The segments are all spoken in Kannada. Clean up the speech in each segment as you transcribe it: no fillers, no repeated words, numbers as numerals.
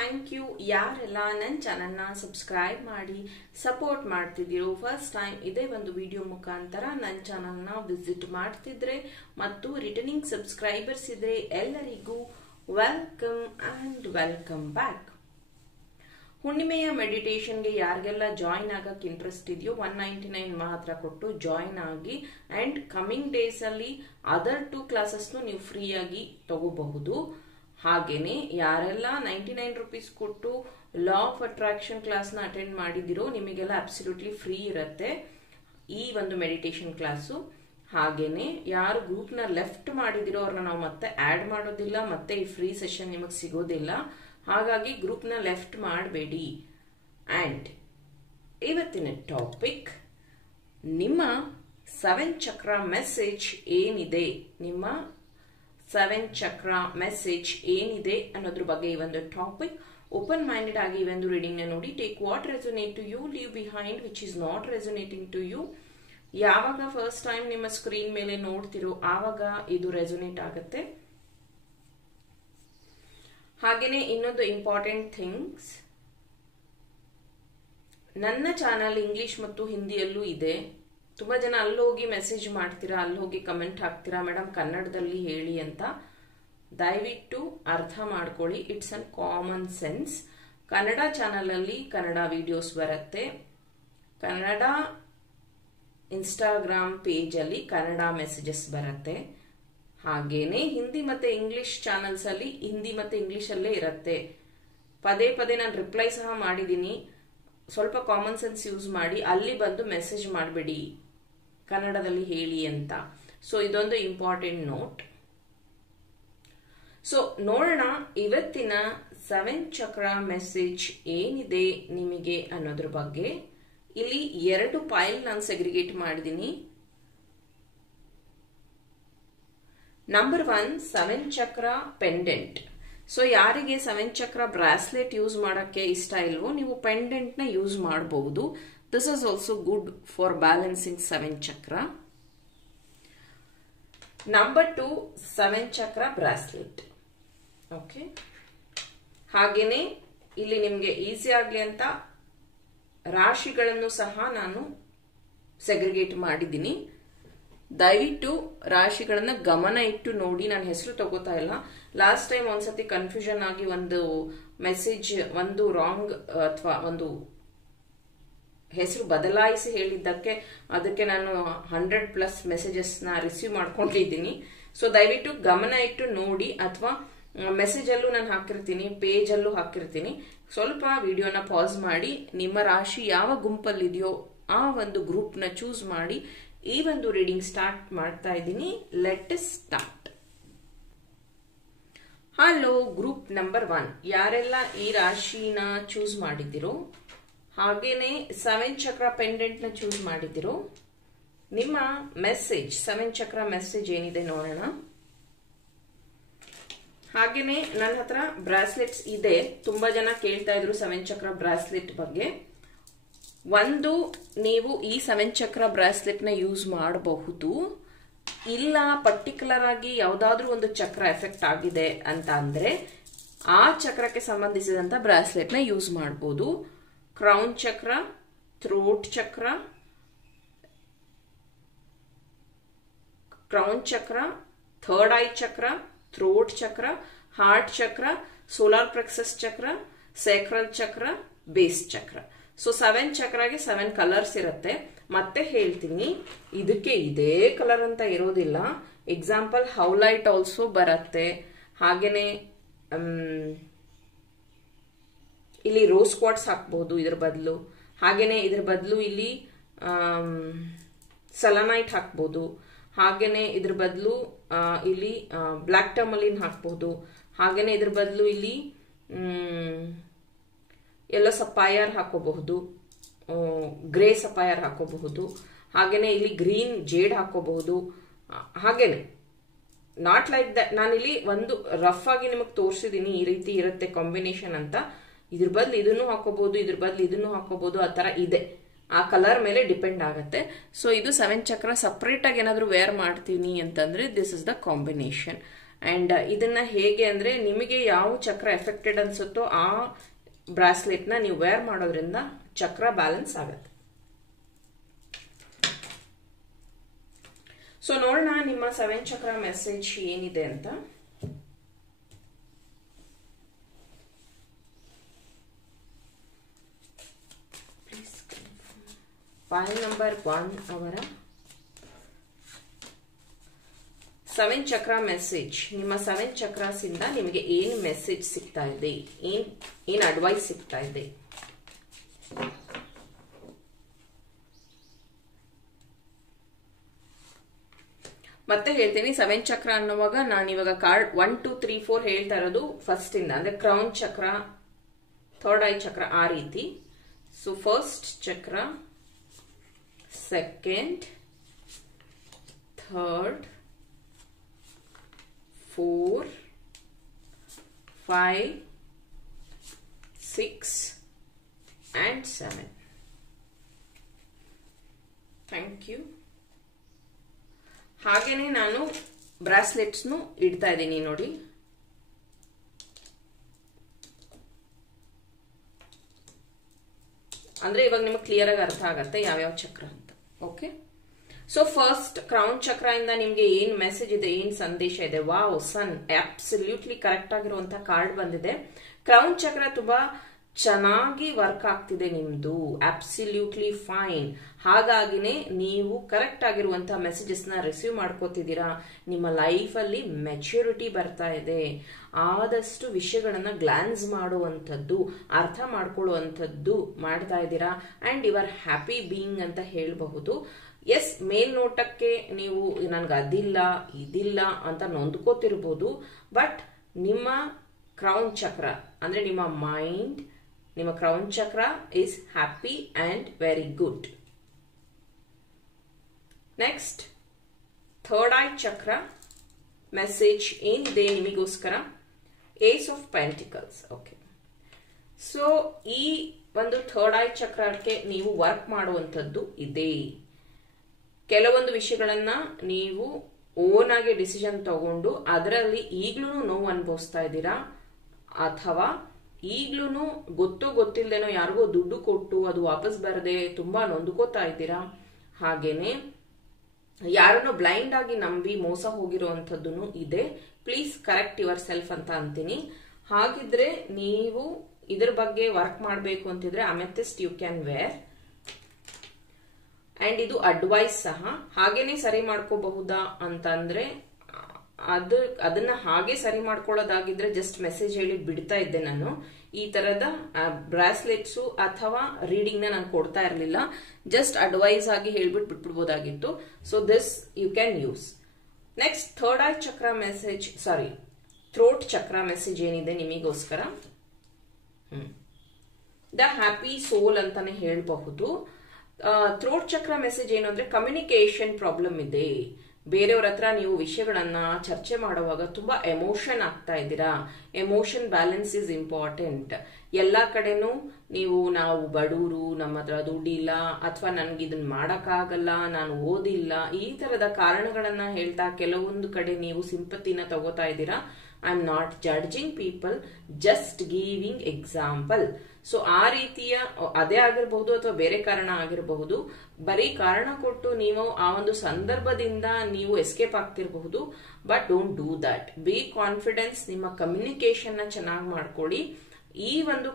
ಥ್ಯಾಂಕ್ ಯು ಯಾರೆಲ್ಲ ನನ್ನ ಚಾನಲ್ನ ಸಬ್ಸ್ಕ್ರೈಬ್ ಮಾಡಿ ಸಪೋರ್ಟ್ ಮಾಡ್ತಿದ್ದೀರೋ. ಫಸ್ಟ್ ಟೈಮ್ ಇದೇ ಒಂದು ವಿಡಿಯೋ ಮುಖಾಂತರ ನನ್ನ ಚಾನಲ್ನ ವಿಸಿಟ್ ಮಾಡ್ತಿದ್ರೆ ಮತ್ತು ರಿಟರ್ನಿಂಗ್ ಸಬ್ಸ್ಕ್ರೈಬರ್ಸ್ ಇದ್ರೆ ಎಲ್ಲರಿಗೂ ವೆಲ್ಕಮ್ ಅಂಡ್ ವೆಲ್ಕಮ್ ಬ್ಯಾಕ್. ಹುಣ್ಣಿಮೆಯ ಮೆಡಿಟೇಷನ್ಗೆ ಯಾರಿಗೆಲ್ಲ ಜಾಯಿನ್ ಆಗಕ್ಕೆ ಇಂಟ್ರೆಸ್ಟ್ ಇದೆಯೋ 199 ಮಾತ್ರ ಕೊಟ್ಟು ಜಾಯಿನ್ ಆಗಿ ಅಂಡ್ ಕಮಿಂಗ್ ಡೇಸ್ ಅಲ್ಲಿ ಅದರ್ 2 ಕ್ಲಾಸಸ್ನು ನೀವು ಫ್ರೀ ಆಗಿ ತಗೋಬಹುದು. ಹಾಗೇನೆ ಯಾರೆಲ್ಲ 99 ರೂಪೀಸ್ ಕೊಟ್ಟು ಲಾ ಆಫ್ ಅಟ್ರಾಕ್ಷನ್ ಕ್ಲಾಸ್ ನ ಅಟೆಂಡ್ ಮಾಡಿದಿರೋ ನಿಮಗೆಲ್ಲ ಅಬ್ಸಲ್ಯೂಟ್ಲಿ ಫ್ರೀ ಇರುತ್ತೆ ಈ ಒಂದು ಮೆಡಿಟೇಷನ್ ಕ್ಲಾಸು. ಹಾಗೇನೆ ಯಾರು ಗ್ರೂಪ್ ನ ಲೆಫ್ಟ್ ಮಾಡಿದಿರೋ ಅವ್ರನ್ನ ನಾವು ಮತ್ತೆ ಆಡ್ ಮಾಡೋದಿಲ್ಲ, ಮತ್ತೆ ಈ ಫ್ರೀ ಸೆಷನ್ ನಿಮಗೆ ಸಿಗೋದಿಲ್ಲ. ಹಾಗಾಗಿ ಗ್ರೂಪ್ ನ ಲೆಫ್ಟ್ ಮಾಡಬೇಡಿ. ಅಂಡ್ ಇವತ್ತಿನ ಟಾಪಿಕ್ ನಿಮ್ಮ 7 ಚಕ್ರ ಮೆಸೇಜ್ ಏನಿದೆ, ನಿಮ್ಮ 7 ಚಕ್ರ ಮೆಸೇಜ್ ಏನಿದೆ ಅನ್ನೋದ್ರ ಬಗ್ಗೆ ಈ ಒಂದು ಟಾಪಿಕ್. ಓಪನ್ ಮೈಂಡೆಡ್ ಆಗಿ ಈ ಒಂದು ರೀಡಿಂಗ್ ನ ನೋಡಿ. Take what resonate to you, leave behind which is not resonating to you. ಯಾವಾಗ ಫಸ್ಟ್ ಟೈಮ್ ನಿಮ್ಮ ಸ್ಕ್ರೀನ್ ಮೇಲೆ ನೋಡ್ತಿರೋ ಆವಾಗ ಇದು ರೆಸೊನೇಟ್ ಆಗುತ್ತೆ. ಹಾಗೇನೆ ಇನ್ನೊಂದು ಇಂಪಾರ್ಟೆಂಟ್ ಥಿಂಗ್ಸ್, ನನ್ನ ಚಾನಲ್ ಇಂಗ್ಲಿಷ್ ಮತ್ತು ಹಿಂದಿಯಲ್ಲೂ ಇದೆ. ತುಂಬಾ ಜನ ಅಲ್ಲಿ ಹೋಗಿ ಮೆಸೇಜ್ ಮಾಡ್ತೀರಾ, ಅಲ್ಲಿ ಹೋಗಿ ಕಮೆಂಟ್ ಹಾಕ್ತೀರಾ ಮೇಡಮ್ ಕನ್ನಡದಲ್ಲಿ ಹೇಳಿ ಅಂತ. ದಯವಿಟ್ಟು ಅರ್ಥ ಮಾಡ್ಕೊಳ್ಳಿ, it's an common sense. Kannada channel ಅಲ್ಲಿ ಕನ್ನಡ ವಿಡಿಯೋಸ್ ಬರುತ್ತೆ, ಕನ್ನಡ ಇನ್ಸ್ಟಾಗ್ರಾಮ್ ಪೇಜ್ ಅಲ್ಲಿ ಕನ್ನಡ ಮೆಸೇಜಸ್ ಬರುತ್ತೆ. ಹಾಗೇನೆ ಹಿಂದಿ ಮತ್ತೆ ಇಂಗ್ಲಿಷ್ ಚಾನಲ್ಸ್ ಅಲ್ಲಿ ಹಿಂದಿ ಮತ್ತೆ ಇಂಗ್ಲಿಷ್ ಅಲ್ಲೇ ಇರುತ್ತೆ. ಪದೇ ಪದೇ ನಾನು ರಿಪ್ಲೈ ಸಹ ಮಾಡಿದ್ದೀನಿ. ಸ್ವಲ್ಪ ಕಾಮನ್ ಸೆನ್ಸ್ ಯೂಸ್ ಮಾಡಿ ಅಲ್ಲಿ ಬಂದು ಮೆಸೇಜ್ ಮಾಡಬೇಡಿ ಕನ್ನಡದಲ್ಲಿ ಹೇಳಿ ಅಂತ. ಸೊ ಇದೊಂದು ಇಂಪಾರ್ಟೆಂಟ್ ನೋಟ್. ಸೊ ನೋಡೋಣ ಇವತ್ತಿನ 7 ಚಕ್ರ ಮೆಸೇಜ್ ಏನಿದೆ ನಿಮಗೆ ಅನ್ನೋದ್ರ ಬಗ್ಗೆ. ಇಲ್ಲಿ 2 ಫೈಲ್ ನಾನು ಸೆಗ್ರಿಗೇಟ್ ಮಾಡಿದ್ದೀನಿ. ನಂಬರ್ 1 7 ಚಕ್ರ ಪೆಂಡೆಂಟ್. ಸೊ ಯಾರಿಗೆ 7 ಚಕ್ರ ಬ್ರಾಸ್ಲೆಟ್ ಯೂಸ್ ಮಾಡಕ್ಕೆ ಇಷ್ಟ ಇಲ್ವೋ ನೀವು ಪೆಂಡೆಂಟ್ ನ ಯೂಸ್ ಮಾಡಬಹುದು. This is also good for balancing 7 ಚಕ್ರ. ನಂಬರ್ 2 7 ಚಕ್ರ ಬ್ರಾಸ್ಲೆಟ್. ಓಕೆ, ಹಾಗೇನೆ ಇಲ್ಲಿ ನಿಮ್ಗೆ ಈಸಿ ಆಗ್ಲಿ ಅಂತ ರಾಶಿಗಳನ್ನು ಸಹ ನಾನು ಸೆಗ್ರಿಗೇಟ್ ಮಾಡಿದ್ದೀನಿ. ದಯವಿಟ್ಟು ರಾಶಿಗಳನ್ನ ಗಮನ ಇಟ್ಟು ನೋಡಿ. ನಾನು ಹೆಸರು ತಗೋತಾ ಇಲ್ಲ. ಲಾಸ್ಟ್ ಟೈಮ್ ಒಂದ್ಸತಿ ಕನ್ಫ್ಯೂಷನ್ ಆಗಿ ಒಂದು ಮೆಸೇಜ್ ಒಂದು ರಾಂಗ್ ಅಥವಾ ಒಂದು ಹೆಸರು ಬದಲಾಯಿಸಿ ಹೇಳಿದ್ದಕ್ಕೆ ಅದಕ್ಕೆ ನಾನು 100+ ಮೆಸೇಜಸ್ ನ ರಿಸೀವ್ ಮಾಡ್ಕೊಂಡಿದ್ದೀನಿ. ಸೊ ದಯವಿಟ್ಟು ಗಮನ ಇಟ್ಟು ನೋಡಿ, ಅಥವಾ ಮೆಸೇಜ್ ಅಲ್ಲೂ ನಾನು ಹಾಕಿರ್ತೀನಿ, ಪೇಜ್ ಅಲ್ಲೂ ಹಾಕಿರ್ತೀನಿ. ಸ್ವಲ್ಪ ವಿಡಿಯೋನ ಪಾಸ್ ಮಾಡಿ ನಿಮ್ಮ ರಾಶಿ ಯಾವ ಗುಂಪಲ್ಲಿದೆಯೋ ಆ ಒಂದು ಗ್ರೂಪ್ ನ ಚೂಸ್ ಮಾಡಿ ಈ ಒಂದು ರೀಡಿಂಗ್ ಸ್ಟಾರ್ಟ್ ಮಾಡ್ತಾ ಇದ್ದೀನಿ. Let us start. Hello, group number 1 ಯಾರೆಲ್ಲ ಈ ರಾಶಿನ ಚೂಸ್ ಮಾಡಿದಿರೋ, ಹಾಗೇನೆ 7 ಚಕ್ರ ಪೆಂಡೆಂಟ್ ನ ಚೂಸ್ ಮಾಡಿದಿರೋ, ನಿಮ್ಮ ಮೆಸೇಜ್ 7 ಚಕ್ರ ಮೆಸೇಜ್ ಏನಿದೆ ನೋಡೋಣ. ಹಾಗೇನೆ ನನ್ನ ಹತ್ರ ಬ್ರಾಸ್ಲೆಟ್ಸ್ ಇದೆ. ತುಂಬಾ ಜನ ಕೇಳ್ತಾ ಇದ್ರು 7 ಚಕ್ರ ಬ್ರಾಸ್ಲೆಟ್ ಬಗ್ಗೆ. ಒಂದು, ನೀವು ಈ 7 ಚಕ್ರ ಬ್ರಾಸ್ಲೆಟ್ ನ ಯೂಸ್ ಮಾಡಬಹುದು. ಇಲ್ಲ ಪರ್ಟಿಕ್ಯುಲರ್ ಆಗಿ ಯಾವ್ದಾದ್ರು ಒಂದು ಚಕ್ರ ಎಫೆಕ್ಟ್ ಆಗಿದೆ ಅಂತ ಅಂದ್ರೆ ಆ ಚಕ್ರಕ್ಕೆ ಸಂಬಂಧಿಸಿದಂತ ಬ್ರಾಸ್ಲೆಟ್ ನ ಯೂಸ್ ಮಾಡಬಹುದು. ಕ್ರೌನ್ ಚಕ್ರ, ಥ್ರೋಟ್ ಚಕ್ರ, ಕ್ರೌನ್ ಚಕ್ರ, ಥರ್ಡ್ ಐ ಚಕ್ರ, ಥ್ರೋಟ್ ಚಕ್ರ, ಹಾರ್ಟ್ ಚಕ್ರ, ಸೋಲಾರ್ ಪ್ಲೆಕ್ಸಸ್ ಚಕ್ರ, ಸೇಕ್ರಲ್ ಚಕ್ರ, ಬೇಸ್ ಚಕ್ರ. ಸೊ 7 ಚಕ್ರಗೆ 7 ಕಲರ್ಸ್ ಇರುತ್ತೆ. ಮತ್ತೆ ಹೇಳ್ತೀನಿ, ಇದಕ್ಕೆ ಇದೇ ಕಲರ್ ಅಂತ ಇರೋದಿಲ್ಲ. ಎಕ್ಸಾಂಪಲ್ ಹೌಲೈಟ್ ಆಲ್ಸೋ ಬರುತ್ತೆ. ಹಾಗೇನೆ ಇಲ್ಲಿ ರೋಸ್ ಕ್ವಾರ್ಟ್ಸ್ ಹಾಕ್ಬಹುದು ಇದ್ರ ಬದಲು. ಹಾಗೇನೆ ಇದ್ರ ಬದಲು ಇಲ್ಲಿ ಸೆಲೆನೈಟ್ ಹಾಕ್ಬಹುದು. ಹಾಗೇನೆ ಇದ್ರ ಬದಲು ಇಲ್ಲಿ ಬ್ಲಾಕ್ ಟರ್ಮಲಿನ್ ಹಾಕ್ಬಹುದು. ಹಾಗೇನೆ ಇದ್ರ ಬದಲು ಇಲ್ಲಿ ಎಲ್ಲೋ ಸಫೈರ್ ಹಾಕೋಬಹುದು, ಗ್ರೇ ಸಫೈರ್ ಹಾಕೋಬಹುದು. ಹಾಗೇನೆ ಇಲ್ಲಿ ಗ್ರೀನ್ ಜೇಡ್ ಹಾಕೋಬಹುದು. ಹಾಗೇನೆ ನಾಟ್ ಲೈಕ್ ದಟ್. ನಾನಿಲ್ಲಿ ಒಂದು ರಫ್ ಆಗಿ ನಿಮಗೆ ತೋರಿಸಿದೀನಿ ಈ ರೀತಿ ಇರುತ್ತೆ ಕಾಂಬಿನೇಷನ್ ಅಂತ. ಇದ್ರ ಬದಲು ಇದನ್ನು ಹಾಕೋಬಹುದು, ಇದ್ರ ಬದಲು ಇದನ್ನು ಹಾಕೋಬಹುದು. ಆ ತರ ಇದೆ, ಆ ಕಲರ್ ಮೇಲೆ ಡಿಪೆಂಡ್ ಆಗುತ್ತೆ. ಸೊ ಇದು 7 ಚಕ್ರ ಸಪರೇಟ್ ಆಗಿ ಏನಾದ್ರು ವೇರ್ ಮಾಡ್ತೀನಿ ಅಂತಂದ್ರೆ this is the combination. And ಇದನ್ನ ಹೇಗೆ ಅಂದ್ರೆ ನಿಮಗೆ ಯಾವ ಚಕ್ರ ಎಫೆಕ್ಟೆಡ್ ಅನ್ಸುತ್ತೋ ಆ ಬ್ರಾಸ್ಲೆಟ್ ನ ನೀವು ವೇರ್ ಮಾಡೋದ್ರಿಂದ ಚಕ್ರ ಬ್ಯಾಲೆನ್ಸ್ ಆಗುತ್ತೆ. ಸೊ ನೋಡೋಣ ನಿಮ್ಮ 7 ಚಕ್ರ ಮೆಸೇಜ್ ಏನಿದೆ ಅಂತ. ಫೈಲ್ ನಂಬರ್ 1 ಅವರ 7 ಚಕ್ರ ಮೆಸೇಜ್. ನಿಮ್ಮ 7 ಚಕ್ರಾಸ್ ಇಂದ ನಿಮಗೆ ಏನ್ ಮೆಸೇಜ್ ಸಿಗ್ತಾ ಇದೆ, ಏನ್ ಅಡ್ವೈಸ್ ಸಿಗ್ತಾ ಇದೆ? ಮತ್ತೆ ಹೇಳ್ತೀನಿ, 7 ಚಕ್ರ ಅನ್ನುವಾಗ ನಾನು ಇವಾಗ ಕಾರ್ಡ್ 1 2 3 4 ಹೇಳ್ತಾ ಇರೋದು ಫಸ್ಟ್ ಇಂದ, ಅಂದ್ರೆ crown chakra, third eye chakra, ಆ ರೀತಿ. So first chakra, second, third, 4, 5, 6 and 7. Thank you. ಹಾಗೇನೆ ನಾನು ಬ್ರಾಸ್ಲೆಟ್ಸ್ ಇಡ್ತಾ ಇದ್ದೀನಿ ನೋಡಿ. ಅಂದ್ರೆ ಇವಾಗ ನಿಮಗೆ ಕ್ಲಿಯರ್ ಆಗಿ ಅರ್ಥ ಆಗತ್ತೆ ಯಾವ್ಯಾವ ಚಕ್ರ ಅಂತ. ಓಕೆ, ಸೊ ಫಸ್ಟ್ ಕ್ರೌನ್ ಚಕ್ರ ಇಂದ ನಿಮ್ಗೆ ಏನ್ ಮೆಸೇಜ್ ಇದೆ, ಏನ್ ಸಂದೇಶ ಇದೆ? ವಾವ್, ಸನ್, ಅಬ್ಸಲ್ಯೂಟ್ಲಿ ಕರೆಕ್ಟ್ ಆಗಿರುವಂತಹ ಕಾರ್ಡ್ ಬಂದಿದೆ. ಕ್ರೌನ್ ಚಕ್ರ ತುಂಬಾ ಚೆನ್ನಾಗಿ ವರ್ಕ್ ಆಗ್ತಿದೆ ನಿಮ್ದು, ಅಬ್ಸಲ್ಯೂಟ್ಲಿ ಫೈನ್. ಹಾಗಾಗಿನೇ ನೀವು ಕರೆಕ್ಟ್ ಆಗಿರುವಂತಹ ಮೆಸೇಜಸ್ ನ ರಿಸೀವ್ ಮಾಡ್ಕೋತಿದ್ದೀರಾ. ನಿಮ್ಮ ಲೈಫ್ ಅಲ್ಲಿ ಮೆಚ್ಯೂರಿಟಿ ಬರ್ತಾ ಇದೆ. ಆದಷ್ಟು ವಿಷಯಗಳನ್ನ ಗ್ಲಾನ್ಸ್ ಮಾಡುವಂಥದ್ದು, ಅರ್ಥ ಮಾಡ್ಕೊಳ್ಳುವಂಥದ್ದು ಮಾಡ್ತಾ ಇದ್ದೀರಾ. And you are happy being ಅಂತ ಹೇಳಬಹುದು. ಎಸ್, ಮೇಲ್ನೋಟಕ್ಕೆ ನೀವು ನನ್ಗೆ ಅದಿಲ್ಲ ಇದಿಲ್ಲ ಅಂತ ನೊಂದ್ಕೋತಿರ್ಬೋದು, ಬಟ್ ನಿಮ್ಮ ಕ್ರೌನ್ ಚಕ್ರ ಅಂದ್ರೆ ನಿಮ್ಮ ಮೈಂಡ್, ನಿಮ್ಮ crown chakra is happy and very good. Next third eye chakra message ಏನಿದೆ ನಿಮಗೋಸ್ಕರ? Ace of pentacles. Okay, so ಈ ಒಂದು ಥರ್ಡ್ ಐ ಚಕ್ರಕ್ಕೆ ನೀವು ವರ್ಕ್ ಮಾಡುವಂಥದ್ದು ಇದೆ. ಕೆಲವೊಂದು ವಿಷಯಗಳನ್ನ ನೀವು ಓನ್ ಆಗಿ ಡಿಸಿಷನ್ ತಗೊಂಡು ಅದರಲ್ಲಿ ಈಗ್ಲೂ ನೋವು ಅನುಭವಿಸ್ತಾ ಇದ್ದೀರಾ, ಅಥವಾ ಈಗ್ಲೂ ಗೊತ್ತೋ ಗೊತ್ತಿಲ್ಲದೇನೋ ಯಾರಿಗೋ ದುಡ್ಡು ಕೊಟ್ಟು ಅದು ವಾಪಸ್ ಬರದೆ ತುಂಬಾ ನೊಂದ್ಕೋತಾ ಇದ್ದೀರಾ. ಹಾಗೇನೆ ಯಾರನ್ನು ಬ್ಲೈಂಡ್ ಆಗಿ ನಂಬಿ ಮೋಸ ಹೋಗಿರುವಂತದ್ದು ಇದೆ. ಪ್ಲೀಸ್ ಕರೆಕ್ಟ್ ಯುವರ್ ಸೆಲ್ಫ್ ಅಂತ ಅಂತೀನಿ. ಹಾಗಿದ್ರೆ ನೀವು ಇದ್ರ ಬಗ್ಗೆ ವರ್ಕ್ ಮಾಡಬೇಕು ಅಂತಿದ್ರೆ amethyst you can wear. And ಇದು ಅಡ್ವೈಸ್ ಸಹ. ಹಾಗೇನೆ ಸರಿ ಮಾಡ್ಕೋಬಹುದಾ ಅಂತಂದ್ರೆ ಅದನ್ನ ಹಾಗೆ ಸರಿ ಮಾಡ್ಕೊಳ್ಳೋದಾಗಿದ್ರೆ ಜಸ್ಟ್ ಮೆಸೇಜ್ ಹೇಳಿ ಬಿಡ್ತಾ ಇದ್ದೆ ನಾನು. ಈ ತರದ ಬ್ರಾಸ್ಲೆಟ್ಸ್ ಅಥವಾ ರೀಡಿಂಗ್ ನಾನು ಕೊಡ್ತಾ ಇರಲಿಲ್ಲ, ಜಸ್ಟ್ ಅಡ್ವೈಸ್ ಆಗಿ ಹೇಳ್ಬಿಟ್ಟು ಬಿಟ್ಬಿಡ್ಬೋದಾಗಿತ್ತು. So this you can use. Next third eye chakra message, sorry throat chakra message ಏನಿದೆ ನಿಮಗೋಸ್ಕರ? ದ ಹ್ಯಾಪಿ ಸೋಲ್ ಅಂತಾನೆ ಹೇಳಬಹುದು. ಥ್ರೋಟ್ ಚಕ್ರ ಮೆಸೇಜ್ ಏನು ಅಂದ್ರೆ ಕಮ್ಯುನಿಕೇಶನ್ ಪ್ರಾಬ್ಲಮ್ ಇದೆ. ಬೇರೆಯವ್ರ ಹತ್ರ ನೀವು ವಿಷಯಗಳನ್ನ ಚರ್ಚೆ ಮಾಡುವಾಗ ತುಂಬಾ ಎಮೋಷನ್ ಆಗ್ತಾ ಇದ್ದೀರಾ. Emotion balance is important. ಎಲ್ಲಾ ಕಡೆನೂ ನಾವು ಬಡವರು, ನಮ್ಮ ಹತ್ರ ದುಡ್ಡಿಲ್ಲ, ಅಥವಾ ನನ್ಗೆ ಇದನ್ನ ಮಾಡಕ್ಕಾಗಲ್ಲ, ನಾನು ಓದಿಲ್ಲ, ಈ ತರದ ಕಾರಣಗಳನ್ನ ಹೇಳ್ತಾ ಕೆಲವೊಂದು ಕಡೆ ನೀವು ಸಿಂಪತಿನ ತಗೋತಾ ಇದ್ದೀರಾ. I am not judging people, just giving example. So ಆ ರೀತಿಯ ಅದೇ ಆಗಿರಬಹುದು ಅಥವಾ ಬೇರೆ ಕಾರಣ ಆಗಿರಬಹುದು, ಬರೀ ಕಾರಣ ಕೊಟ್ಟು ನೀವು ಆ ಒಂದು ಸಂದರ್ಭದಿಂದ ನೀವು ಎಸ್ಕೇಪ್ ಆಗ್ತಿರಬಹುದು. But don't do that. Be confidence. ನಿಮ್ಮ ಕಮ್ಯುನಿಕೇಶನ್ ನ ಚೆನ್ನಾಗಿ ಮಾಡ್ಕೊಳ್ಳಿ. ಈ ಒಂದು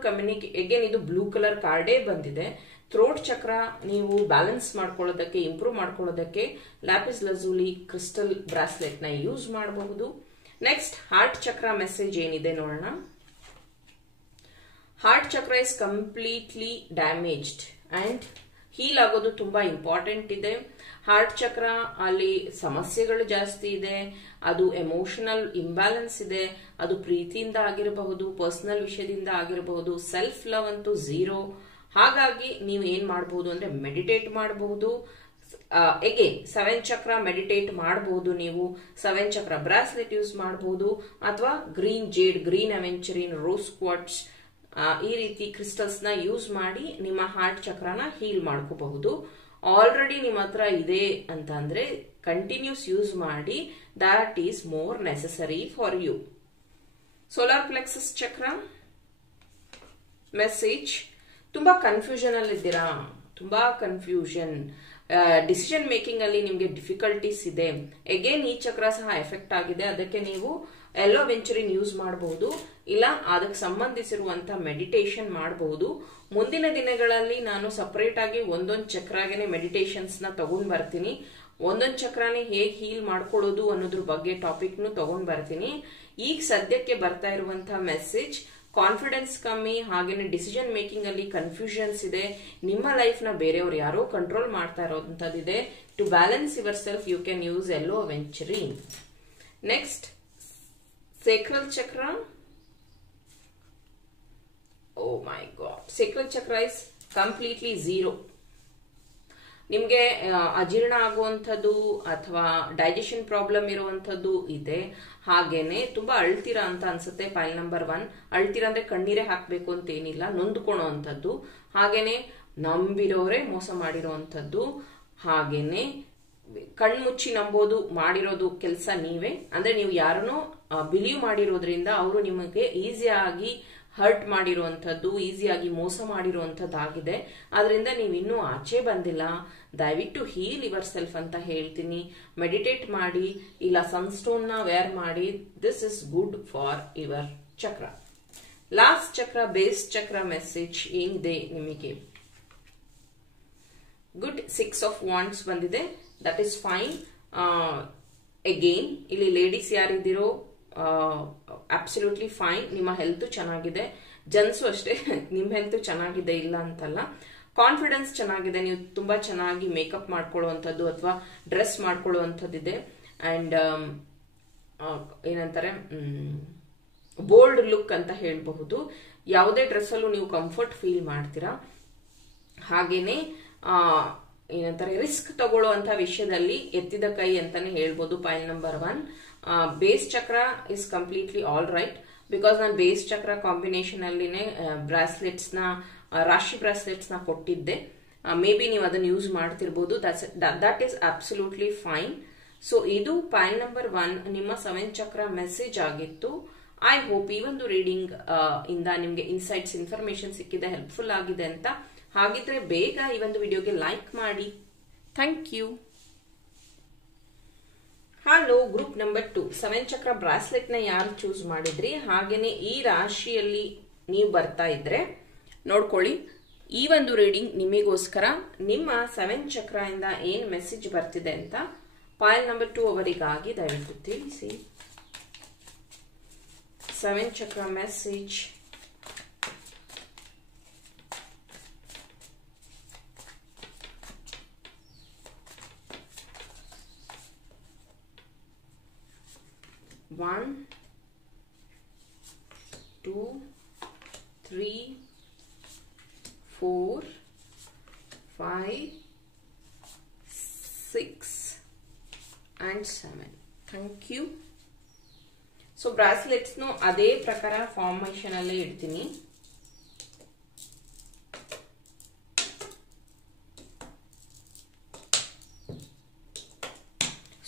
ಅಗೇನ್ ಇದು ಬ್ಲೂ ಕಲರ್ ಕಾರ್ಡೇ ಬಂದಿದೆ. ಥ್ರೋಟ್ ಚಕ್ರ ನೀವು ಬ್ಯಾಲೆನ್ಸ್ ಮಾಡ್ಕೊಳ್ಳೋದಕ್ಕೆ, ಇಂಪ್ರೂವ್ ಮಾಡ್ಕೊಳ್ಳೋದಕ್ಕೆ ಲ್ಯಾಪಿಸ್ ಲಜೂಲಿ ಕ್ರಿಸ್ಟಲ್ ಬ್ರಾಸ್ಲೆಟ್ ನ ಯೂಸ್ ಮಾಡಬಹುದು. ನೆಕ್ಸ್ಟ್ ಹಾರ್ಟ್ ಚಕ್ರ ಮೆಸೇಜ್ ಏನಿದೆ ನೋಡೋಣ. Heart chakra is completely damaged and heal ಆಗೋದು ತುಂಬಾ ಇಂಪಾರ್ಟೆಂಟ್ ಇದೆ. ಹಾರ್ಟ್ ಚಕ್ರ ಅಲ್ಲಿ ಸಮಸ್ಯೆಗಳು ಜಾಸ್ತಿ ಇದೆ, ಅದು ಎಮೋಷನಲ್ ಇಂಬ್ಯಾಲೆನ್ಸ್ ಇದೆ, ಅದು ಪ್ರೀತಿಯಿಂದ ಆಗಿರಬಹುದು, ಪರ್ಸನಲ್ ವಿಷಯದಿಂದ ಆಗಿರಬಹುದು. ಸೆಲ್ಫ್ ಲವ್ ಅಂತೂ ಝೀರೋ. ಹಾಗಾಗಿ ನೀವು ಏನ್ ಮಾಡಬಹುದು ಅಂದ್ರೆ ಮೆಡಿಟೇಟ್ ಮಾಡಬಹುದು. ಅಗೇನ್ 7 ಚಕ್ರ ಮೆಡಿಟೇಟ್ ಮಾಡಬಹುದು. ನೀವು 7 ಚಕ್ರ ಬ್ರಾಸ್ಲೆಟ್ ಯೂಸ್ ಮಾಡಬಹುದು, ಅಥವಾ green jade, green aventurine, rose quartz, ಈ ರೀತಿ ಕ್ರಿಸ್ಟಲ್ಸ್ ನ ಯೂಸ್ ಮಾಡಿ ನಿಮ್ಮ ಹಾರ್ಟ್ ಚಕ್ರನ ಹೀಲ್ ಮಾಡ್ಕೋಬಹುದು. ಆಲ್ರೆಡಿ ನಿಮ್ಮ ಹತ್ರ ಇದೆ ಅಂತ ಅಂದ್ರೆ ಕಂಟಿನ್ಯೂಸ್ ಯೂಸ್ ಮಾಡಿ. That is more necessary for you. Solar plexus chakra message, ತುಂಬಾ ಕನ್ಫ್ಯೂಷನ್ ಅಲ್ಲಿ ಇದ್ದೀರಾ, ತುಂಬಾ ಕನ್ಫ್ಯೂಷನ್, ಡಿಸಿಷನ್ ಮೇಕಿಂಗ್ ಅಲ್ಲಿ ನಿಮ್ಗೆ ಡಿಫಿಕಲ್ಟೀಸ್ ಇದೆ. ಅಗೇನ್ ಈ ಚಕ್ರ ಸಹ ಎಫೆಕ್ಟ್ ಆಗಿದೆ. ಅದಕ್ಕೆ ನೀವು ಎಲ್ಲೋ ವೆಂಚುರಿನ್ ಯೂಸ್ ಮಾಡಬಹುದು, ಇಲ್ಲ ಅದಕ್ಕೆ ಸಂಬಂಧಿಸಿರುವಂತಹ ಮೆಡಿಟೇಷನ್ ಮಾಡಬಹುದು. ಮುಂದಿನ ದಿನಗಳಲ್ಲಿ ನಾನು ಸಪರೇಟ್ ಆಗಿ ಒಂದೊಂದು ಚಕ್ರಾಗೆನೆ ಮೆಡಿಟೇಷನ್ಸ್ ನ ತಗೊಂಡ್ ಬರ್ತೀನಿ. ಒಂದೊಂದು ಚಕ್ರಾನೇ ಹೇಗೆ ಹೀಲ್ ಮಾಡ್ಕೊಳ್ಳೋದು ಅನ್ನೋದ್ರ ಬಗ್ಗೆ ಟಾಪಿಕ್ ನು ತಗೊಂಡ್ ಬರ್ತೀನಿ. ಈಗ ಸದ್ಯಕ್ಕೆ ಬರ್ತಾ ಇರುವಂತಹ ಮೆಸೇಜ್, ಕಾನ್ಫಿಡೆನ್ಸ್ ಕಮ್ಮಿ, ಹಾಗೇನೆ ಡಿಸಿಷನ್ ಮೇಕಿಂಗ್ ಅಲ್ಲಿ ಕನ್ಫ್ಯೂಷನ್ಸ್ ಇದೆ. ನಿಮ್ಮ ಲೈಫ್ ನ ಬೇರೆಯವರು ಯಾರೋ ಕಂಟ್ರೋಲ್ ಮಾಡ್ತಾ ಇರೋಂಥದ್ದಿದೆ. To balance your self you can use yellow aventurine. Next sacral chakra. Oh my god, sacral chakra is completely zero. ನಿಮ್ಗೆ ಅಜೀರ್ಣ ಆಗುವಂಥದ್ದು ಅಥವಾ ಡೈಜೆಷನ್ ಪ್ರಾಬ್ಲಮ್ ಇರುವಂಥದ್ದು ಇದೆ. ಹಾಗೇನೆ ತುಂಬಾ ಅಳ್ತೀರಾ ಅಂತ ಅನ್ಸುತ್ತೆ. ಫೈಲ್ ನಂಬರ್ 1 ಅಳ್ತೀರಾ ಅಂದ್ರೆ ಕಣ್ಣೀರೇ ಹಾಕ್ಬೇಕು ಅಂತ ಏನಿಲ್ಲ, ನೊಂದ್ಕೊಳೋ ಅಂಥದ್ದು. ಹಾಗೇನೆ ನಂಬಿರೋರೆ ಮೋಸ ಮಾಡಿರೋವಂಥದ್ದು. ಹಾಗೇನೆ ಕಣ್ಮುಚ್ಚಿ ನಂಬೋದು ಮಾಡಿರೋದು ಕೆಲಸ ನೀವೇ. ಅಂದ್ರೆ ನೀವು ಯಾರನ್ನೋ ಬಿಲೀವ್ ಮಾಡಿರೋದ್ರಿಂದ ಅವರು ನಿಮಗೆ ಈಸಿಯಾಗಿ ಹರ್ಟ್ ಮಾಡಿರುವಂಥದ್ದು, ಈಸಿಯಾಗಿ ಮೋಸ ಮಾಡಿರುವಂಥದ್ದಾಗಿದೆ. ಆದ್ರಿಂದ ನೀವಿನ್ನೂ ಆಚೆ ಬಂದಿಲ್ಲ. ದಯವಿಟ್ಟು ಹೀಲ್ ಯುವರ್ ಸೆಲ್ಫ್ ಅಂತ ಹೇಳ್ತೀನಿ. ಮೆಡಿಟೇಟ್ ಮಾಡಿ, ಇಲ್ಲ ಸನ್ಸ್ಟೋನ್ ನ ವೇರ್ ಮಾಡಿ. This is good for your ಚಕ್ರ. ಲಾಸ್ಟ್ ಚಕ್ರ ಬೇಸ್ ಚಕ್ರ ಮೆಸೇಜ್ ಏನಿದೆ ನಿಮಗೆ? ಗುಡ್, 6 ಆಫ್ ವಾಂಡ್ಸ್ ಬಂದಿದೆ. That is fine. ಅಗೇನ್ ಇಲ್ಲಿ ಲೇಡೀಸ್ ಯಾರಿದ್ದೀರೋ ಅಬ್ಸಲ್ಯೂಟ್ಲಿ ಫೈನ್. ನಿಮ್ಮ ಹೆಲ್ತ್ ಚೆನ್ನಾಗಿದೆ. ಜನ್ಸು ಅಷ್ಟೇ, ನಿಮ್ಮ ಹೆಲ್ತ್ ಚೆನ್ನಾಗಿದೆ ಇಲ್ಲ ಅಂತಲ್ಲ. ಕಾನ್ಫಿಡೆನ್ಸ್ ಚೆನ್ನಾಗಿದೆ. ನೀವು ತುಂಬಾ ಚೆನ್ನಾಗಿ ಮೇಕಪ್ ಮಾಡ್ಕೊಳ್ಳುವಂಥದ್ದು ಅಥವಾ ಡ್ರೆಸ್ ಮಾಡ್ಕೊಳ್ಳುವಂಥದ್ದಿದೆ. ಅಂಡ್ ಏನಂತಾರೆ, ಬೋಲ್ಡ್ ಲುಕ್ ಅಂತ ಹೇಳಬಹುದು. ಯಾವುದೇ ಡ್ರೆಸ್ ಅಲ್ಲೂ ನೀವು ಕಂಫರ್ಟ್ ಫೀಲ್ ಮಾಡ್ತೀರಾ. ಹಾಗೇನೆ ಏನಂತಾರೆ, ರಿಸ್ಕ್ ತಗೊಳ್ಳುವಂತ ವಿಷಯದಲ್ಲಿ ಎತ್ತಿದ ಕೈ ಅಂತಾನೆ ಹೇಳ್ಬೋದು. File number 1 base chakra is completely all right. Because ನಾನು ಬೇಸ್ ಚಕ್ರ ಕಾಂಬಿನೇಷನ್ ಅಲ್ಲಿನೇ ಬ್ರಾಸ್ಲೆಟ್ಸ್ ನ, ರಾಶಿ ಬ್ರಾಸ್ಲೆಟ್ಸ್ ನ ಕೊಟ್ಟಿದ್ದೆ. ಮೇ ಬಿ ನೀವು ಅದನ್ನ ಯೂಸ್ ಮಾಡ್ತಿರ್ಬೋದು. That is absolutely fine. So ಇದು ಫೈಲ್ ನಂಬರ್ 1 ನಿಮ್ಮ 7 ಚಕ್ರ ಮೆಸೇಜ್ ಆಗಿತ್ತು. ಐ ಹೋಪ್ ಈ ಒಂದು ರೀಡಿಂಗ್ ಇಂದ ನಿಮ್ಗೆ ಇನ್ಸೈಟ್ಸ್, ಇನ್ಫಾರ್ಮೇಶನ್ ಸಿಕ್ಕಿದೆ, ಹೆಲ್ಪ್ಫುಲ್ ಆಗಿದೆ ಅಂತ. ಹಾಗಿದ್ರೆ ಬೇಗ ಈ ಒಂದು ವಿಡಿಯೋಗೆ ಲೈಕ್ ಮಾಡಿ. Thank you. Hello, group number 2 7 ಚಕ್ರ ಬ್ರಾಸ್ಲೆಟ್ ನ ಯಾರು ಚೂಸ್ ಮಾಡಿದ್ರಿ, ಹಾಗೇನೆ ಈ ರಾಶಿಯಲ್ಲಿ ನೀವು ಬರ್ತಾ ಇದ್ರೆ ನೋಡ್ಕೊಳ್ಳಿ. ಈ ಒಂದು ರೀಡಿಂಗ್ ನಿಮಗೋಸ್ಕರ. ನಿಮ್ಮ 7 ಚಕ್ರ ಇಂದ ಏನ್ ಮೆಸೇಜ್ ಬರ್ತಿದೆ ಅಂತ ಫೈಲ್ ನಂಬರ್ 2 ಅವರಿಗಾಗಿ ದಯವಿಟ್ಟು ತಿಳಿಸಿ. 7 ಚಕ್ರ message. One, 2, 3, 4, 5, 6 and 7. Thank you. So bracelets no ಅದೇ ಪ್ರಕಾರ ಫಾರ್ಮೇಷನ್ ಅಲ್ಲೇ ಇಡ್ತೀನಿ.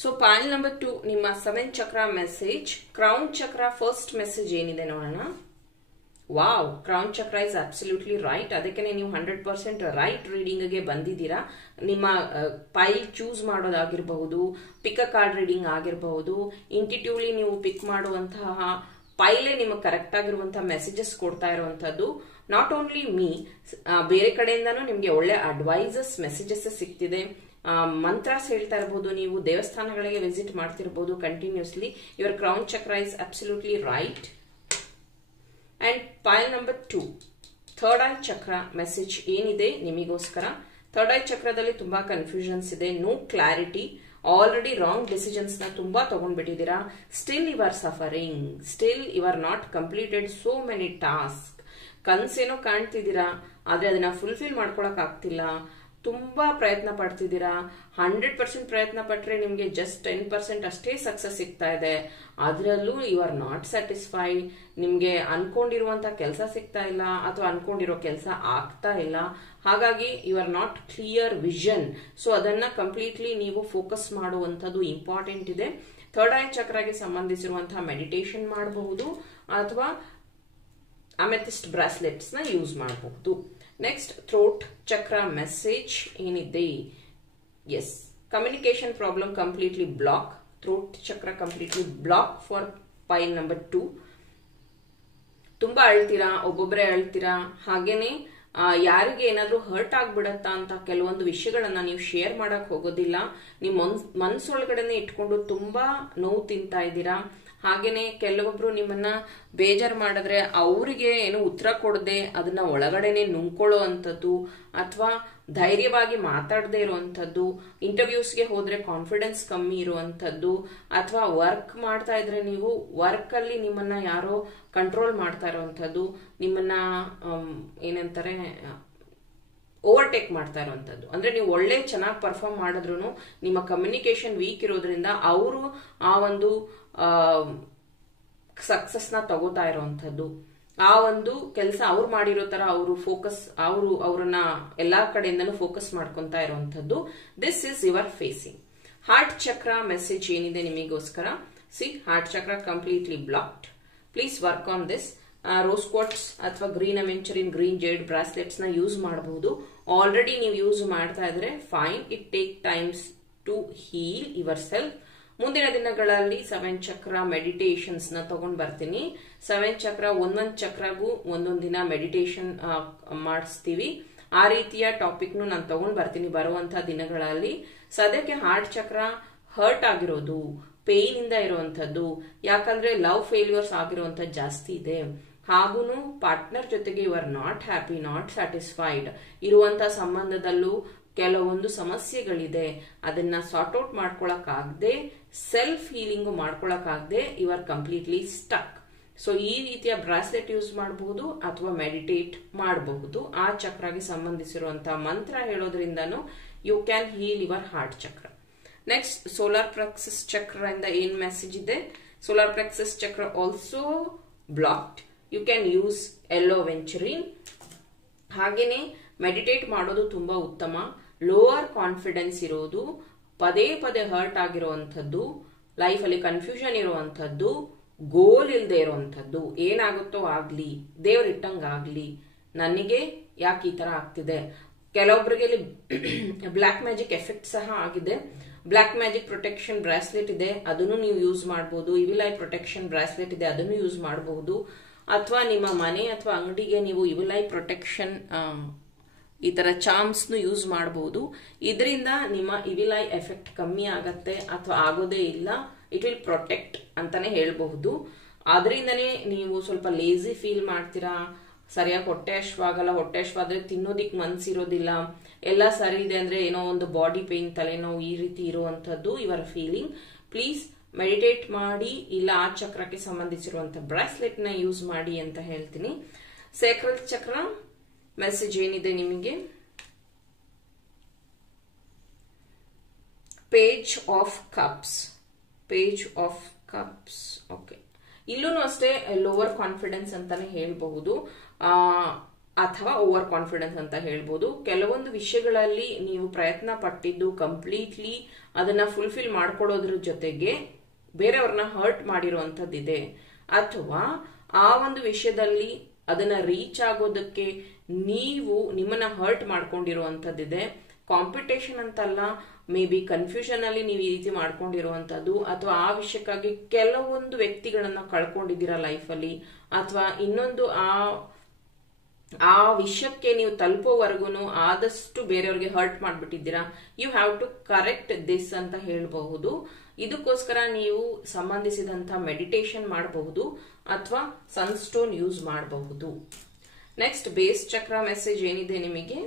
ಸೊ ಫೈಲ್ ನಂಬರ್ 2 ನಿಮ್ಮ 7 ಚಕ್ರ ಮೆಸೇಜ್. ಕ್ರೌನ್ ಚಕ್ರ ಫಸ್ಟ್ ಮೆಸೇಜ್ ಏನಿದೆ ನೋಡೋಣ. Wow, crown chakra is absolutely right. ಅದಕ್ಕೆ ನೀವು 100% ರೈಟ್ ರೀಡಿಂಗ್ ಗೆ ಬಂದಿದ್ದೀರಾ. ನಿಮ್ಮ ಫೈಲ್ ಚೂಸ್ ಮಾಡೋದಾಗಿರಬಹುದು, ಪಿಕ್ ಅ ಕಾರ್ಡ್ ರೀಡಿಂಗ್ ಆಗಿರಬಹುದು, ಇಂಟಿಟ್ಯೂವ್ಲಿ ನೀವು ಪಿಕ್ ಮಾಡುವಂತಹ ಫೈಲೇ ನಿಮಗೆ ಕರೆಕ್ಟ್ ಆಗಿರುವಂತಹ ಮೆಸೇಜಸ್ ಕೊಡ್ತಾ ಇರುವಂತದ್ದು. ನಾಟ್ ಓನ್ಲಿ ಮೀ, ಬೇರೆ ಕಡೆಯಿಂದನೂ ನಿಮ್ಗೆ ಒಳ್ಳೆ ಅಡ್ವೈಸಸ್ ಮೆಸೇಜಸ್ ಸಿಗ್ತಿದೆ. ಮಂತ್ರಾಸ್ ಹೇಳ್ತಾ ಇರಬಹುದು, ನೀವು ದೇವಸ್ಥಾನಗಳಿಗೆ ವಿಸಿಟ್ ಮಾಡ್ತಿರಬಹುದು continuously. Your crown chakra is absolutely right. And file number 2 third eye chakra message ಏನಿದೆ ನಿಮಗೋಸ್ಕರ. ಥರ್ಡ್ ಐ ಚಕ್ರದಲ್ಲಿ ತುಂಬಾ ಕನ್ಫ್ಯೂಷನ್ಸ್ ಇದೆ, no clarity. Already wrong decisions ನ ತುಂಬಾ ತಗೊಂಡ್ಬಿಟ್ಟಿದ್ದೀರಾ. Still you are suffering, still you are not completed so many task. ಕನ್ಸೇನೋ ಕಾಣ್ತಿದ್ದೀರಾ, ಆದ್ರೆ ಅದನ್ನ ಫುಲ್ಫಿಲ್ ಮಾಡ್ಕೊಳಕ್ ಆಗ್ತಿಲ್ಲ. ತುಂಬಾ ಪ್ರಯತ್ನ ಪಡ್ತಿದ್ದೀರಾ. 100% ಪ್ರಯತ್ನ ಪಟ್ರೆ ನಿಮ್ಗೆ ಜಸ್ಟ್ 10% ಅಷ್ಟೇ ಸಕ್ಸಸ್ ಸಿಗ್ತಾ ಇದೆ. ಅದರಲ್ಲೂ ಯು ಆರ್ ನಾಟ್ ಸ್ಯಾಟಿಸ್ಫೈಡ್. ನಿಮ್ಗೆ ಅನ್ಕೊಂಡಿರುವಂತ ಕೆಲಸ ಸಿಗ್ತಾ ಇಲ್ಲ ಅಥವಾ ಅನ್ಕೊಂಡಿರೋ ಕೆಲಸ ಆಗ್ತಾ ಇಲ್ಲ. ಹಾಗಾಗಿ you are not clear vision. So ಅದನ್ನ ಕಂಪ್ಲೀಟ್ಲಿ ನೀವು ಫೋಕಸ್ ಮಾಡುವಂತದ್ದು ಇಂಪಾರ್ಟೆಂಟ್ ಇದೆ. ಥರ್ಡ್ ಐ ಚಕ್ರಗೆ ಸಂಬಂಧಿಸಿರುವಂತಹ ಮೆಡಿಟೇಷನ್ ಮಾಡಬಹುದು ಅಥವಾ ಅಮೆಥಿಸ್ಟ್ ಬ್ರಾಸ್ಲೆಟ್ಸ್ ನ ಯೂಸ್ ಮಾಡಬಹುದು. ನೆಕ್ಸ್ಟ್ ಥ್ರೋಟ್ ಚಕ್ರ ಮೆಸೇಜ್ ಏನಿದೆ, yes, communication problem completely block. Throat chakra completely block for pile number 2. ತುಂಬಾ ಅಳ್ತೀರಾ, ಒಬ್ಬೊಬ್ಬರೇ ಅಳ್ತೀರಾ. ಹಾಗೇನೆ ಯಾರಿಗೆ ಏನಾದ್ರೂ ಹರ್ಟ್ ಆಗ್ಬಿಡತ್ತಾ ಅಂತ ಕೆಲವೊಂದು ವಿಷಯಗಳನ್ನ ನೀವು ಶೇರ್ ಮಾಡಕ್ ಹೋಗೋದಿಲ್ಲ. ನಿಮ್ ಮನ್ಸೊಳಗಡೆನೆ ಇಟ್ಕೊಂಡು ತುಂಬಾ ನೋವು ತಿಂತಾ ಇದ್ದೀರಾ. ಹಾಗೇನೆ ಕೆಲವೊಬ್ರು ನಿಮ್ಮನ್ನ ಬೇಜಾರು ಮಾಡಿದ್ರೆ ಅವರಿಗೆ ಏನು ಉತ್ತರ ಕೊಡದೆ ಅದನ್ನ ಒಳಗಡೆನೆ ನುಂಗ್ಕೊಳ್ಳೋ ಅಂತದ್ದು ಅಥವಾ ಧೈರ್ಯವಾಗಿ ಮಾತಾಡದೇ ಇರುವಂತದ್ದು, ಇಂಟರ್ವ್ಯೂಸ್ಗೆ ಹೋದ್ರೆ ಕಾನ್ಫಿಡೆನ್ಸ್ ಕಮ್ಮಿ ಇರುವಂತದ್ದು, ಅಥವಾ ವರ್ಕ್ ಮಾಡ್ತಾ ಇದ್ರೆ ನೀವು ವರ್ಕ್ ಅಲ್ಲಿ ನಿಮ್ಮನ್ನ ಯಾರೋ ಕಂಟ್ರೋಲ್ ಮಾಡ್ತಾ ಇರುವಂತದ್ದು, ನಿಮ್ಮನ್ನ ಏನಂತಾರೆ ಓವರ್ಟೇಕ್ ಮಾಡ್ತಾ ಇರುವಂತದ್ದು. ಅಂದ್ರೆ ನೀವು ಒಳ್ಳೆ ಚೆನ್ನಾಗಿ ಪರ್ಫಾರ್ಮ್ ಮಾಡಿದ್ರು ನಿಮ್ಮ ಕಮ್ಯುನಿಕೇಶನ್ ವೀಕ್ ಇರೋದ್ರಿಂದ ಅವರು ಆ ಒಂದು ಸಕ್ಸಸ್ ನ ತಗೋತಾ ಇರುವಂತದ್ದು, ಆ ಒಂದು ಕೆಲಸ ಅವ್ರು ಮಾಡಿರೋ ತರ ಅವರು ಫೋಕಸ್ ಅವ್ರನ್ನ ಎಲ್ಲಾ ಕಡೆಯಿಂದನೂ ಫೋಕಸ್ ಮಾಡ್ಕೊಂತಾ ಇರುವಂತದ್ದು. This is your facing. Heart chakra message ಏನಿದೆ ನಿಮಗೋಸ್ಕರ, see, heart chakra completely blocked. Please work on this. Rose quartz ಅಥವಾ green aventurine, green jade bracelets ನ ಯೂಸ್ ಮಾಡಬಹುದು. ಆಲ್ರೆಡಿ ನೀವು ಯೂಸ್ ಮಾಡ್ತಾ ಇದ್ರೆ fine. It take times to heal yourself. ಮುಂದಿನ ದಿನಗಳಲ್ಲಿ 7 ಚಕ್ರ ಮೆಡಿಟೇಷನ್ಸ್ ನ ತಗೊಂಡ್ ಬರ್ತೀನಿ. 7 ಚಕ್ರ ಒಂದೊಂದ್ ಚಕ್ರಗೂ ಒಂದೊಂದ್ ದಿನ ಮೆಡಿಟೇಷನ್ ಮಾಡಿಸ್ತೀವಿ. ಆ ರೀತಿಯ ಟಾಪಿಕ್ ನಾನು ತಗೊಂಡ್ ಬರ್ತೀನಿ ಬರುವಂತಹ ದಿನಗಳಲ್ಲಿ. ಸದ್ಯಕ್ಕೆ ಹಾರ್ಟ್ ಚಕ್ರ ಹರ್ಟ್ ಆಗಿರೋದು, ಪೇನ್ ಇಂದ ಇರುವಂತದ್ದು, ಯಾಕಂದ್ರೆ ಲವ್ ಫೇಲ್ಯೂರ್ಸ್ ಆಗಿರುವಂತದ್ದು ಜಾಸ್ತಿ ಇದೆ. ಹಾಗೂನು ಪಾರ್ಟ್ನರ್ ಜೊತೆಗೆ you are not happy, not satisfied. ಇರುವಂತ ಸಂಬಂಧದಲ್ಲೂ ಕೆಲವೊಂದು ಸಮಸ್ಯೆಗಳಿದೆ. ಅದನ್ನ ಸಾರ್ಟ್ ಔಟ್ ಮಾಡ್ಕೊಳಕ್ಕಾಗದೆ, ಸೆಲ್ಫ್ ಹೀಲಿಂಗ್ ಮಾಡ್ಕೊಳಕ್ಕಾಗದೆ you are completely stuck. So ಈ ರೀತಿಯ ಬ್ರಾಸ್ಲೆಟ್ ಯೂಸ್ ಮಾಡಬಹುದು ಅಥವಾ ಮೆಡಿಟೇಟ್ ಮಾಡಬಹುದು. ಆ ಚಕ್ರಗೆ ಸಂಬಂಧಿಸಿರುವಂತಹ ಮಂತ್ರ ಹೇಳೋದ್ರಿಂದನೂ you can heal your heart chakra. Next solar plexus chakra ಇಂದ ಏನ್ ಮೆಸೇಜ್ ಇದೆ, solar plexus chakra also blocked. You can use yellow aventurine. ಹಾಗೇನೆ ಮೆಡಿಟೇಟ್ ಮಾಡೋದು ತುಂಬಾ ಉತ್ತಮ. ಲೋವರ್ ಕಾನ್ಫಿಡೆನ್ಸ್ ಇರೋದು, ಪದೇ ಪದೇ ಹರ್ಟ್ ಆಗಿರುವಂತದ್ದು, ಲೈಫ್ ಅಲ್ಲಿ ಕನ್ಫ್ಯೂಷನ್ ಇರುವಂತದ್ದು, ಗೋಲ್ ಇಲ್ಲದೆ ಇರುವಂತದ್ದು, ಏನಾಗುತ್ತೋ ಆಗ್ಲಿ, ದೇವ್ರಿಟ್ಟಂಗ್ ಆಗ್ಲಿ, ನನಗೆ ಯಾಕೆ ಈ ತರ ಆಗ್ತಿದೆ. ಕೆಲವೊಬ್ಬರಿಗೆ ಬ್ಲಾಕ್ ಮ್ಯಾಜಿಕ್ ಎಫೆಕ್ಟ್ ಸಹ ಆಗಿದೆ. ಬ್ಲಾಕ್ ಮ್ಯಾಜಿಕ್ ಪ್ರೊಟೆಕ್ಷನ್ ಬ್ರಾಸ್ಲೆಟ್ ಇದೆ, ಅದನ್ನು ನೀವು ಯೂಸ್ ಮಾಡಬಹುದು. ಇವಿಲ್ ಐ ಪ್ರೊಟೆಕ್ಷನ್ ಬ್ರಾಸ್ಲೆಟ್ ಇದೆ, ಅದನ್ನು ಯೂಸ್ ಮಾಡಬಹುದು. ಅಥವಾ ನಿಮ್ಮ ಮನೆ ಅಥವಾ ಅಂಗಡಿಗೆ ನೀವು ಇವಿಲ್ ಐ ಪ್ರೊಟೆಕ್ಷನ್ ಈ ತರ ಚಾರ್ಮ್ಸ್ ಯೂಸ್ ಮಾಡಬಹುದು. ಇದರಿಂದ ನಿಮ್ಮ ಇವಿಲ್ ಐ ಎಫೆಕ್ಟ್ ಕಮ್ಮಿ ಆಗತ್ತೆ ಅಥವಾ ಆಗೋದೇ ಇಲ್ಲ. ಇಟ್ ವಿಲ್ ಪ್ರೊಟೆಕ್ಟ್ ಅಂತಾನೆ ಹೇಳಬಹುದು. ಆದ್ರಿಂದನೇ ನೀವು ಸ್ವಲ್ಪ ಲೇಜಿ ಫೀಲ್ ಮಾಡ್ತೀರಾ, ಸರಿಯಾಗಿ ಹೊಟ್ಟೆ ಹಶ್ವಾಗಲ್ಲ, ಹೊಟ್ಟೆ ಹಶ್ವಾದ್ರೆ ತಿನ್ನೋದಿಕ್ ಮನ್ಸಿರೋದಿಲ್ಲ, ಎಲ್ಲ ಸರಿ ಇದೆ ಅಂದ್ರೆ ಏನೋ ಒಂದು ಬಾಡಿ ಪೇನ್, ತಲೆನೋವು, ಈ ರೀತಿ ಇರುವಂತದ್ದು ಇವರ ಫೀಲಿಂಗ್. ಪ್ಲೀಸ್ ಮೆಡಿಟೇಟ್ ಮಾಡಿ, ಇಲ್ಲ ಆ ಚಕ್ರಕ್ಕೆ ಸಂಬಂಧಿಸಿರುವಂತಹ ಬ್ರಾಸ್ಲೆಟ್ ನ ಯೂಸ್ ಮಾಡಿ ಅಂತ ಹೇಳ್ತೀನಿ. ಸೇಕ್ರಲ್ ಚಕ್ರ ಮೆಸೇಜ್ ಏನಿದೆ ನಿಮಗೆ, page of cups. Page of cups, okay. ಇಲ್ಲೂ ಅಷ್ಟೇ ಲೋವರ್ ಕಾನ್ಫಿಡೆನ್ಸ್ ಅಂತಾನೆ ಹೇಳ್ಬಹುದು ಅಥವಾ ಓವರ್ ಕಾನ್ಫಿಡೆನ್ಸ್ ಅಂತ ಹೇಳ್ಬೋದು. ಕೆಲವೊಂದು ವಿಷಯಗಳಲ್ಲಿ ನೀವು ಪ್ರಯತ್ನ ಪಟ್ಟಿದ್ದು ಕಂಪ್ಲೀಟ್ಲಿ ಅದನ್ನ ಫುಲ್ಫಿಲ್ ಮಾಡ್ಕೊಡೋದ್ರ ಜೊತೆಗೆ ಬೇರೆಯವ್ರನ್ನ ಹರ್ಟ್ ಮಾಡಿರುವಂತದ್ದಿದೆ, ಅಥವಾ ಆ ಒಂದು ವಿಷಯದಲ್ಲಿ ಅದನ್ನ ರೀಚ್ ಆಗೋದಕ್ಕೆ ನೀವು ನಿಮ್ಮನ್ನ ಹರ್ಟ್ ಮಾಡ್ಕೊಂಡಿರುವಂತದ್ದಿದೆ. ಕಾಂಪಿಟೇಷನ್ ಅಂತಲ್ಲ, ಮೇ ಬಿ ಕನ್ಫ್ಯೂಷನ್ ಅಲ್ಲಿ ನೀವು ಈ ರೀತಿ ಮಾಡ್ಕೊಂಡಿರುವಂತದ್ದು, ಅಥವಾ ಆ ವಿಷಯಕ್ಕಾಗಿ ಕೆಲವೊಂದು ವ್ಯಕ್ತಿಗಳನ್ನ ಕಳ್ಕೊಂಡಿದ್ದೀರಾ ಲೈಫ್ ಅಲ್ಲಿ, ಅಥವಾ ಇನ್ನೊಂದು ಆ ವಿಷಯಕ್ಕೆ ನೀವು ತಲುಪೋವರೆಗೂ ಆದಷ್ಟು ಬೇರೆಯವ್ರಿಗೆ ಹರ್ಟ್ ಮಾಡ್ಬಿಟ್ಟಿದ್ದೀರಾ. You have to correct this ಅಂತ ಹೇಳಬಹುದು. ಇದಕ್ಕೋಸ್ಕರ ನೀವು ಸಂಬಂಧಿಸಿದಂತ ಮೆಡಿಟೇಷನ್ ಮಾಡಬಹುದು ಅಥವಾ ಸನ್ಸ್ಟೋನ್ ಯೂಸ್ ಮಾಡಬಹುದು. ನೆಕ್ಸ್ಟ್ ಬೇಸ್ ಚಕ್ರ ಮೆಸೇಜ್ ಏನಿದೆ ನಿಮಗೆ,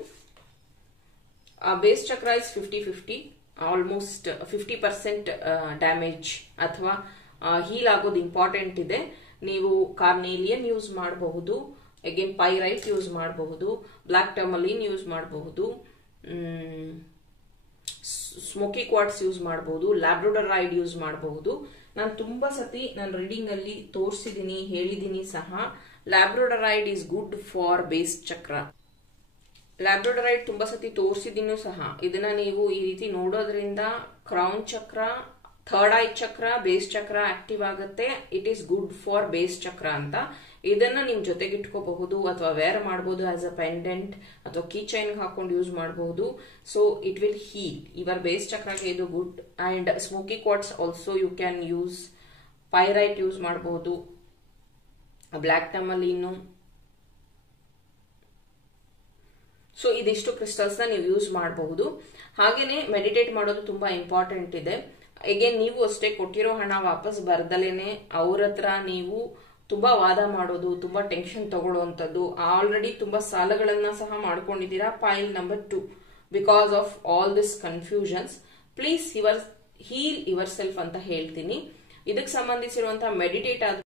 base chakra is 50-50, almost 50% damage ಅಥವಾ ಹೀಲ್ ಆಗೋದು ಇಂಪಾರ್ಟೆಂಟ್ ಇದೆ. ನೀವು ಕಾರ್ನೇಲಿಯನ್ ಯೂಸ್ ಮಾಡಬಹುದು, ಅಗೇನ್ ಪೈರೈಟ್ ಯೂಸ್ ಮಾಡಬಹುದು, ಬ್ಲಾಕ್ ಟರ್ಮಲಿನ್ ಯೂಸ್ ಮಾಡಬಹುದು, ಸ್ಮೋಕಿ ಕ್ವಾರ್ಟ್ಸ್ ಯೂಸ್ ಮಾಡಬಹುದು, ಲ್ಯಾಬ್ರಡೋರೈಡ್ ಯೂಸ್ ಮಾಡಬಹುದು. ನಾನು ತುಂಬಾ ಸತಿ ನಾನು ರೀಡಿಂಗ್ ಅಲ್ಲಿ ತೋರಿಸಿದೀನಿ, ಹೇಳಿದೀನಿ ಸಹ. ಲ್ಯಾಬ್ರಡೋರೈಡ್ ಈಸ್ ಗುಡ್ ಫಾರ್ ಬೇಸ್ ಚಕ್ರ. ಲ್ಯಾಬ್ರಡೋರೈಡ್ ತುಂಬಾ ಸತಿ ತೋರಿಸಿದೀನಿ ಸಹ. ಇದನ್ನ ನೀವು ಈ ರೀತಿ ನೋಡೋದ್ರಿಂದ crown chakra, third eye chakra, base chakra active ಆಗುತ್ತೆ. It is good for base chakra ಅಂತ. ಇದನ್ನ ನಿಮ್ ಜೊತೆಗೆ ಇಟ್ಕೋಬಹುದು ಅಥವಾ ವೇರ್ ಮಾಡಬಹುದು ಆಸ್ ಅ ಪೆಂಡೆಂಟ್ ಅಥವಾ ಕೀ ಚೈನ್ ಹಾಕೊಂಡು ಯೂಸ್ ಮಾಡಬಹುದು. So it will heal your base ಚಕ್ರಗೆ ಇದು good. And smoky quartz also you can use. Pyrite use ಮಾಡಬಹುದು, ಬ್ಲಾಕ್ ಟಮಲೀನು. ಸೊ ಇದಿಷ್ಟು ಕ್ರಿಸ್ಟಲ್ಸ್ ನ ನೀವು ಯೂಸ್ ಮಾಡಬಹುದು. ಹಾಗೇನೆ ಮೆಡಿಟೇಟ್ ಮಾಡೋದು ತುಂಬಾ ಇಂಪಾರ್ಟೆಂಟ್ ಇದೆ. ಅಗೇನ್ ನೀವು ಅಷ್ಟೇ ಕೊಟ್ಟಿರೋ ಹಣ ವಾಪಸ್ ಬರ್ದಲೇನೆ ಅವ್ರ ಹತ್ರ ನೀವು ತುಂಬಾ ವಾದ ಮಾಡೋದು, ತುಂಬಾ ಟೆನ್ಷನ್ ತಗೊಳ್ಳೋಂಥದ್ದು, ಆಲ್ರೆಡಿ ತುಂಬಾ ಸಾಲಗಳನ್ನ ಸಹ ಮಾಡ್ಕೊಂಡಿದ್ದೀರಾ. Pile number 2 because of all this confusions. Please heal yourself ಅಂತ ಹೇಳ್ತೀನಿ. ಇದಕ್ಕೆ ಸಂಬಂಧಿಸಿರುವಂತಹ ಮೆಡಿಟೇಟ್ ಆದ್ರೂ,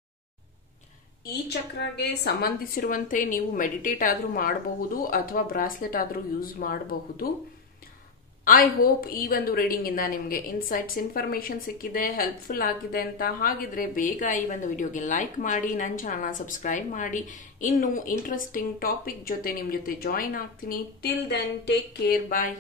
ಈ ಚಕ್ರಗೆ ಸಂಬಂಧಿಸಿರುವಂತೆ ನೀವು ಮೆಡಿಟೇಟ್ ಆದ್ರೂ ಮಾಡಬಹುದು ಅಥವಾ ಬ್ರಾಸ್ಲೆಟ್ ಆದ್ರೂ ಯೂಸ್ ಮಾಡಬಹುದು. ಐ ಹೋಪ್ ಈ ಒಂದು ರೀಡಿಂಗ್ ಇಂದ ನಿಮಗೆ ಇನ್ಸೈಟ್ಸ್, ಇನ್ಫಾರ್ಮೇಶನ್ ಸಿಕ್ಕಿದೆ, ಹೆಲ್ಪ್ಫುಲ್ ಆಗಿದೆ ಅಂತ. ಹಾಗಿದ್ರೆ ಬೇಗ ಈ ಒಂದು ವಿಡಿಯೋಗೆ ಲೈಕ್ ಮಾಡಿ, ನನ್ನ ಚಾನಲ್ ಸಬ್ಸ್ಕ್ರೈಬ್ ಮಾಡಿ. ಇನ್ನು ಇಂಟ್ರೆಸ್ಟಿಂಗ್ ಟಾಪಿಕ್ ಜೊತೆ ನಿಮ್ ಜೊತೆ ಜಾಯಿನ್ ಆಗ್ತೀನಿ. ಟಿಲ್ ದೆನ್ ಟೇಕ್ ಕೇರ್, ಬಾಯ್.